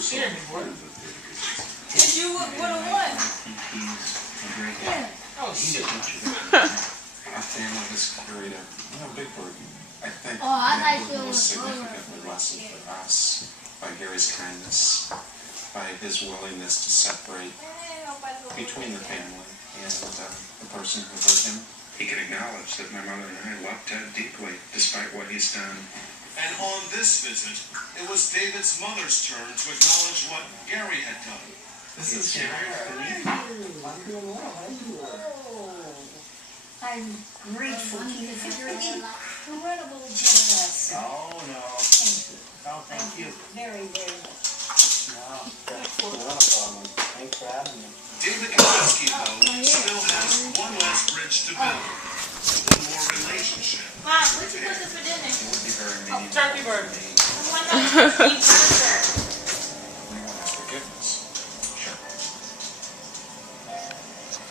seen her before. If you would have won. Yeah. Oh, shit. Our family has carried a big burden. I think that burden was significantly lessened for us by Gary's kindness, by his willingness to separate between the family and the person who hurt him. He can acknowledge that my mother and I loved Ted deeply, despite what he's done. And on this visit, it was David's mother's turn to acknowledge what Gary had done. This is Gary. I'm doing well. How are you? I'm grateful to you for being incredible generous. Oh, no. Thank you. Oh, thank you. Very, very much. No, that's not a problem. Thanks for having me. David Kowalski, though, still has one last bridge to build. One more relationship. Mom, what you cooking for dinner? It would be very meaningful turkey for burger. me. Why not?